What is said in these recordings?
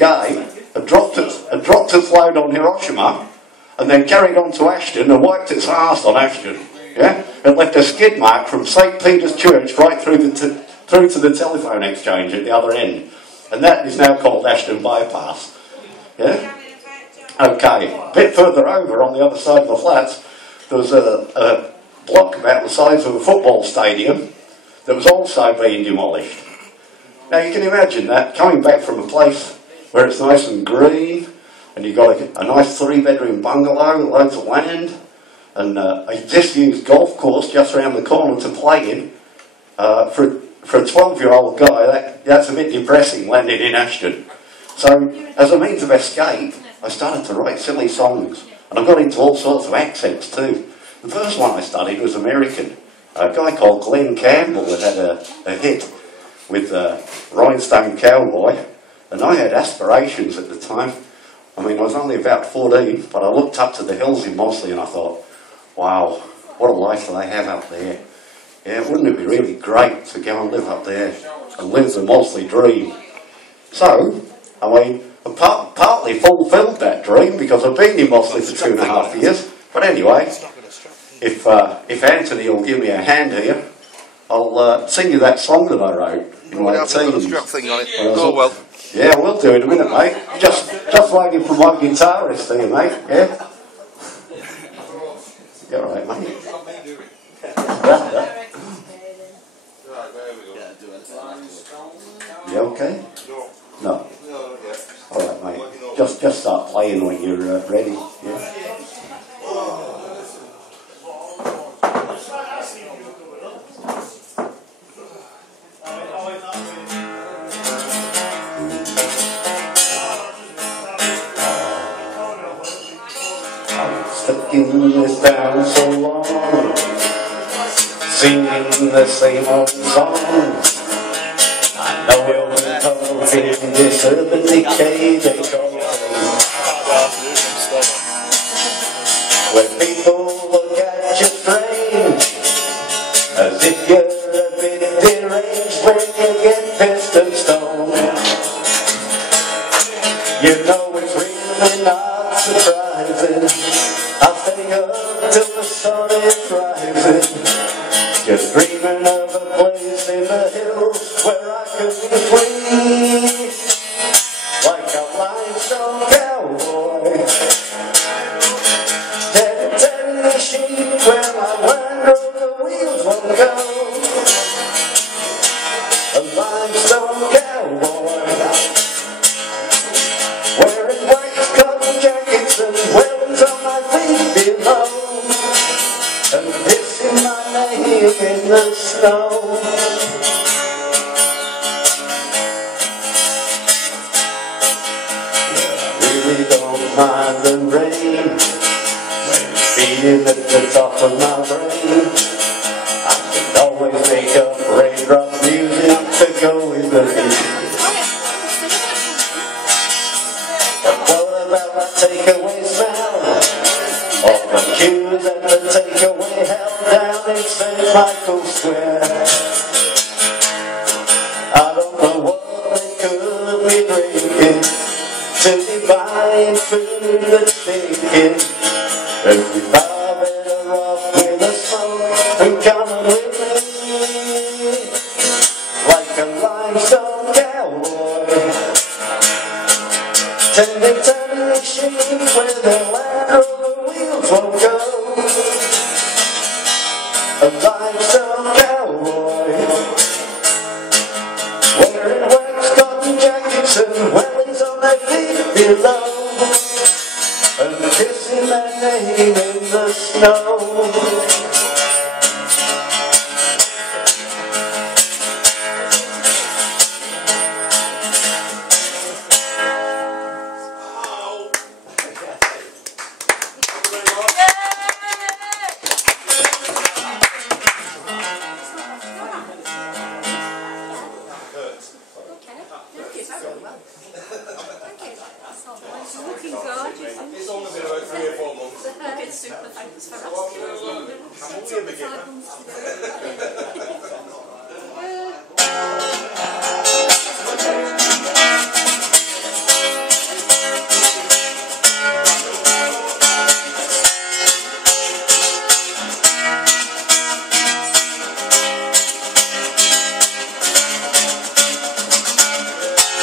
game had dropped its load on Hiroshima and then carried on to Ashton and wiped its arse on Ashton. Yeah? It left a skid mark from St. Peter's Church right through to the telephone exchange at the other end. And that is now called Ashton Bypass. Yeah? Okay, a bit further over on the other side of the flats, there was a block about the size of a football stadium that was also being demolished. Now you can imagine that, coming back from a place where it's nice and green, and you've got a nice 3-bedroom bungalow, loads of land, and a disused golf course just around the corner to play in. For a 12-year-old guy, that's a bit depressing, landing in Ashton. So, as a means of escape, I started to write silly songs, and I got into all sorts of accents too. The first one I studied was American. A guy called Glenn Campbell that had a hit with Limestone Cowboy, and I had aspirations at the time. I mean, I was only about 14, but I looked up to the hills in Mosley and I thought, wow, what a life do they have up there. Yeah, wouldn't it be really great to go and live up there and live the Mosley dream? So, I mean, I partly fulfilled that dream because I've been in Mosley for 2.5 years. But anyway, if Anthony will give me a hand here, I'll sing you that song that I wrote in my teens. Oh well. Yeah, we'll do it in a minute, mate. Just waiting for my guitarist here, mate. Yeah. You all right, mate? You okay? No. All right, mate. Just start playing when you're ready. Yeah. Stuck in this town so long, singing the same old song. I know it will come in this urban decay they call it, where people look at you strange, as if you're a bit deranged when you get pissed and stoned. You know it's really not surprising. I stay up till the sun is rising, just dreaming of a place in the hills where I could be free, like a limestone cowboy, tending the sheep where my land or the wheels won't go. A limestone cowboy, wearing white cotton jackets and wellies on my feet below, and pissing my name in the snow. Yeah, I really don't mind the rain when it's beating at the top of my brain. I can always make up raindrop music to go with the beat. But what about that takeaway smell? All the queues at the takeaway hell down in St. Michael's Square. I don't know what they could be drinking to be buying food that's stinking. But we far better off with a smoke and coming with me, like a limestone cowboy, tending the sheep where their land or the wheels won't go. A limestone cowboy, wearing wax cotton jackets and wellies on their feet below, and kissing their name in the snow. Looking gorgeous. It's only been about 3 or 4 months. It's super, thanks for asking. It took 5 months to do it.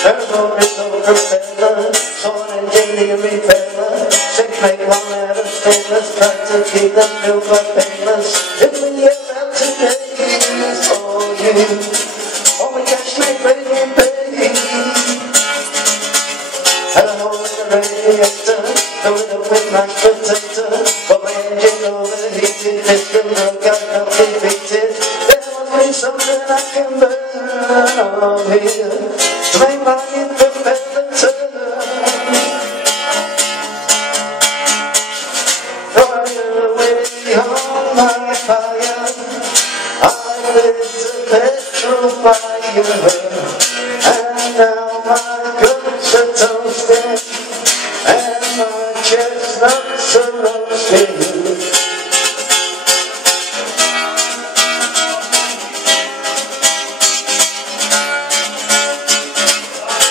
Turbo is no propeller, saw an engineer repeller, said make one out of stainless, tried to keep them filled by painless. If we get out today, it's for you. All the cash made ready pay. Had a hole in the radiator, filled it up with mashed potato, but my engine overheated, piston broke, I felt defeated. There must be something I can burn on here to make my new propeller turn. Fire away on my fire, I lit a petrol fire, and now my guts are toasted, and my chestnuts are roasted.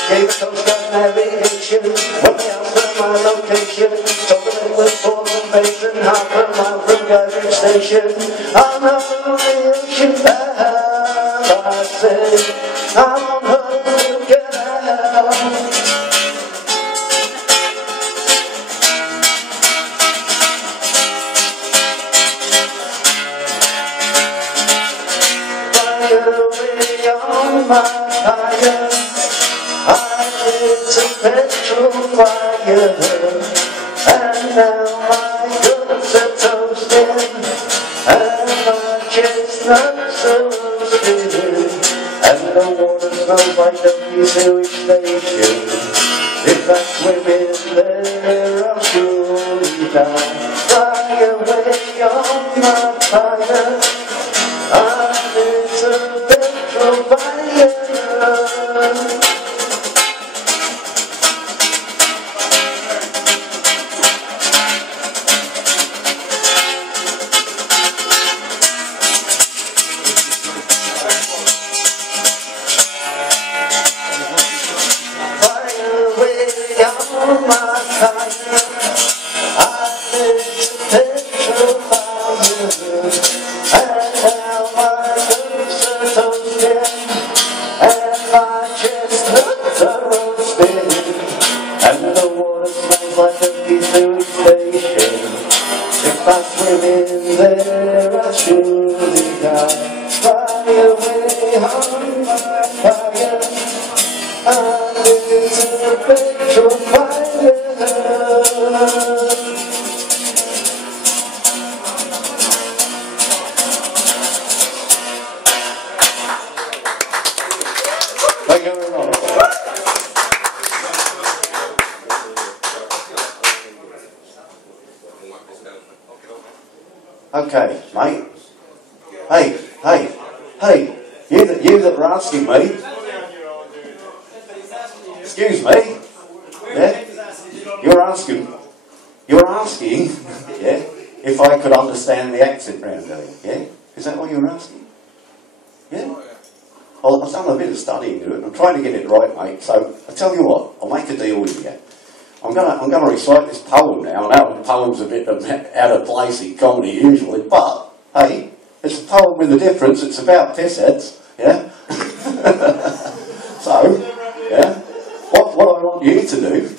Gave a Coast Guard navigation, went me out for my location, told them it was Port and Basin, half a mile from Guiding Station. I'm not on the ocean bound, I said, I'm on her looking out. Fire away on my fire, it's a petrol fire, and now my guts are toasted, and my chestnuts are roasted, and the water smells like the sewage station. If I swim in there, I'll surely die. Fly away on my fire, it's a petrol fire. Okay, mate. Hey, you that were asking me. Excuse me. Yeah? You're asking, yeah, if I could understand the accent round there, yeah? Is that what you were asking? Yeah? Well, I've done a bit of studying to it, and I'm trying to get it right, mate. So, I tell you what, I'll make a deal with you. I'm gonna recite this poem now. I know the poem's a bit out of place in comedy usually, but hey, it's a poem with a difference. It's about piss heads, yeah. So, yeah, what I want you to do,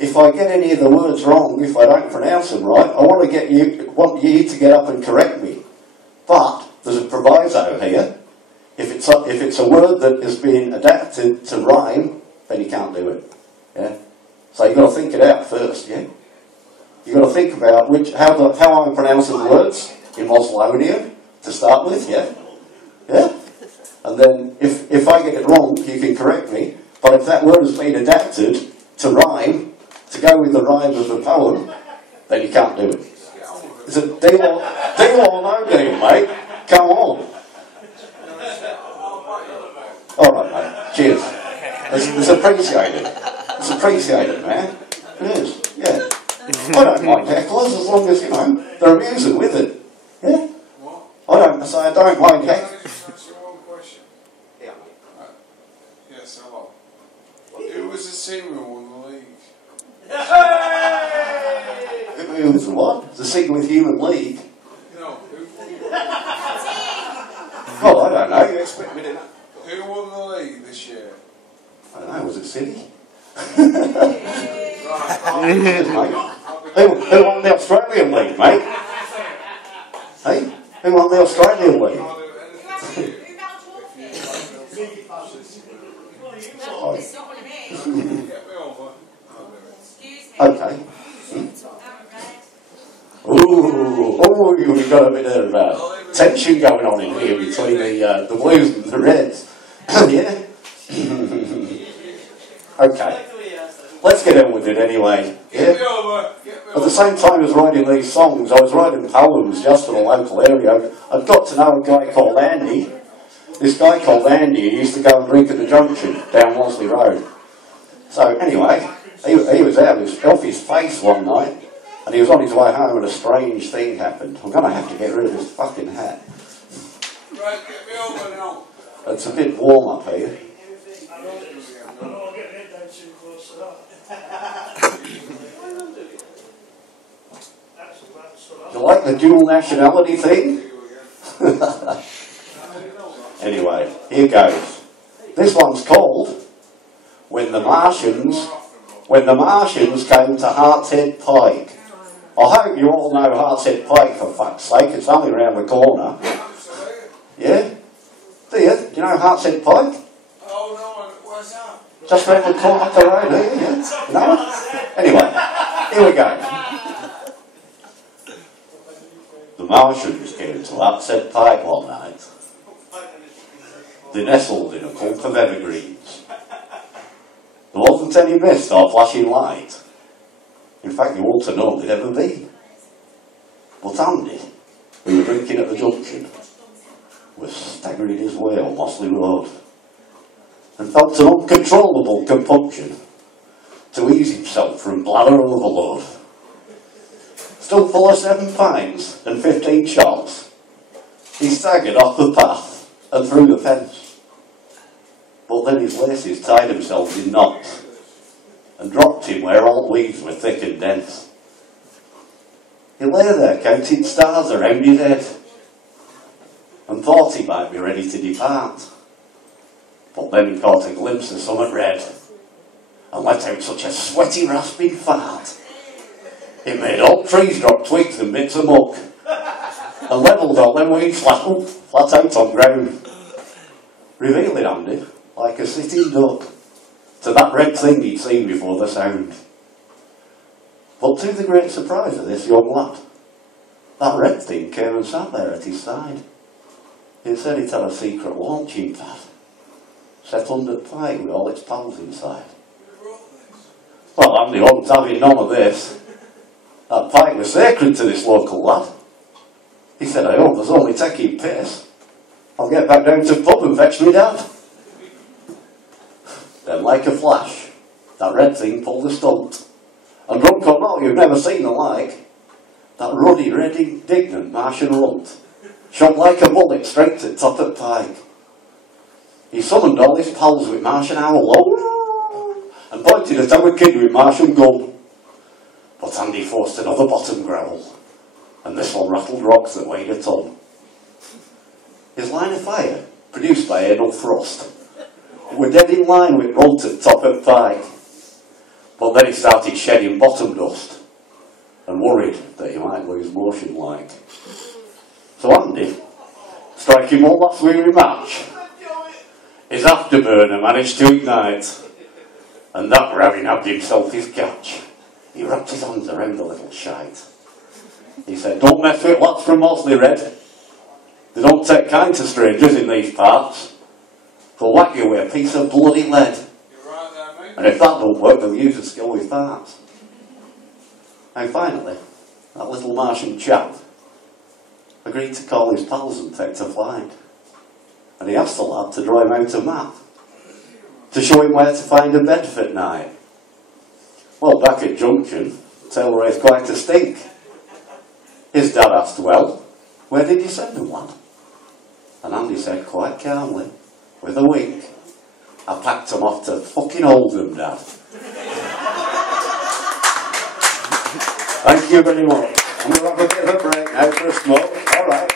if I get any of the words wrong, if I don't pronounce them right, I want you to get up and correct me. But there's a proviso here. If it's a word that has been adapted to rhyme, then you can't do it. Yeah. So you've got to think it out first, yeah? You've got to think about how I'm pronouncing the words in Moslonian to start with, yeah? Yeah? And then if I get it wrong, you can correct me. But if that word has been adapted to rhyme, to go with the rhyme of the poem, then you can't do it. Is it deal or no deal, mate? Come on. All right, mate. Cheers. It's appreciated. It's appreciated, man. It is, yeah. I don't mind hecklers as long as, you know, they're amusing with it. Yeah? What? I don't mind hecklers. That's your one question. Yeah. Yes, hello. Who was the team who won the league? Who was the what? The Sigma Human League? No, who? Well, I don't know. You expect me to know? Who won the league this year? I don't know. Was it silly. Cheers, mate. Who won the Australian League, mate? Hey? Who won the Australian League? Okay. Ooh, you've got a bit of tension going on in here between the Blues and the Reds. Yeah? Okay. Let's get on with it anyway. Yeah? At the same time as writing these songs, I was writing poems just for the local area. I'd got to know a guy called Andy. This guy called Andy used to go and drink at the junction down Walsley Road. So anyway, he was out off his face one night, and he was on his way home and a strange thing happened. I'm going to have to get rid of this fucking hat. Right, get me over now. It's a bit warm up here. You like the dual nationality thing? Anyway, here goes. This one's called When the Martians Came to Hartshead Pike. I hope you all know Hartshead Pike, for fuck's sake. It's only around the corner. Yeah? Do you? Do you know Hartshead Pike? Oh no, what's that? Just round the corner up the road here, yeah? No? Anyway, here we go. The Martians came to Hartshead Pike one night. They nestled in a clump of evergreens. There wasn't any mist or flashing light. In fact, you ought to know there'd ever been. But Andy, who was drinking at the junction, was staggering his way on Walsley Road and felt an uncontrollable compunction to ease himself from bladder overload. Still full of 7 pints and 15 shots, he staggered off the path and through the fence. But then his laces tied themselves in knots and dropped him where all weeds were thick and dense. He lay there counting stars around his head and thought he might be ready to depart. But then he caught a glimpse of something red and let out such a sweaty, rasping fart. It made all trees drop twigs and bits of muck and levelled all them weeds flat out on ground, revealing Andy like a sitting duck to that red thing he'd seen before the sound. But to the great surprise of this young lad, that red thing came and sat there at his side. It said it had a secret launching pad set under the pike with all its pals inside. Well, Andy wasn't having none of this. That pike was sacred to this local lad. He said, I hope there's only taking piss. I'll get back down to the pub and fetch me dad. Then, like a flash, that red thing pulled a stunt. And drunk or not, you've never seen the like. That ruddy, red, indignant Martian runt shot like a bullet straight to the top of the pike. He summoned all his pals with Martian owl and pointed at our kid with Martian gun. But Andy forced another bottom growl, and this one rattled rocks that weighed a ton. His line of fire, produced by anal thrust, were dead in line with runt at top of pike. But then he started shedding bottom dust, and worried that he might lose motion like. So Andy, striking one last weary match, his afterburner managed to ignite, and that having had himself his catch, he wrapped his hands around the little shite. He said, don't mess with lads from Walsley Red. They don't take kind to strangers in these parts. They'll whack you with a piece of bloody lead. You're right there, mate. And if that don't work, they'll use a skill with farts. And finally, that little Martian chap agreed to call his pals and take to flight. And he asked the lad to draw him out a map to show him where to find a bed for night. Well, back at Junction, tale raised quite a stink. His dad asked, well, where did you send him, lad? And Andy said quite calmly, with a wink, I packed him off to fucking Oldham, Dad. Thank you very much. I'm going to have a bit of a break now for a smoke. All right.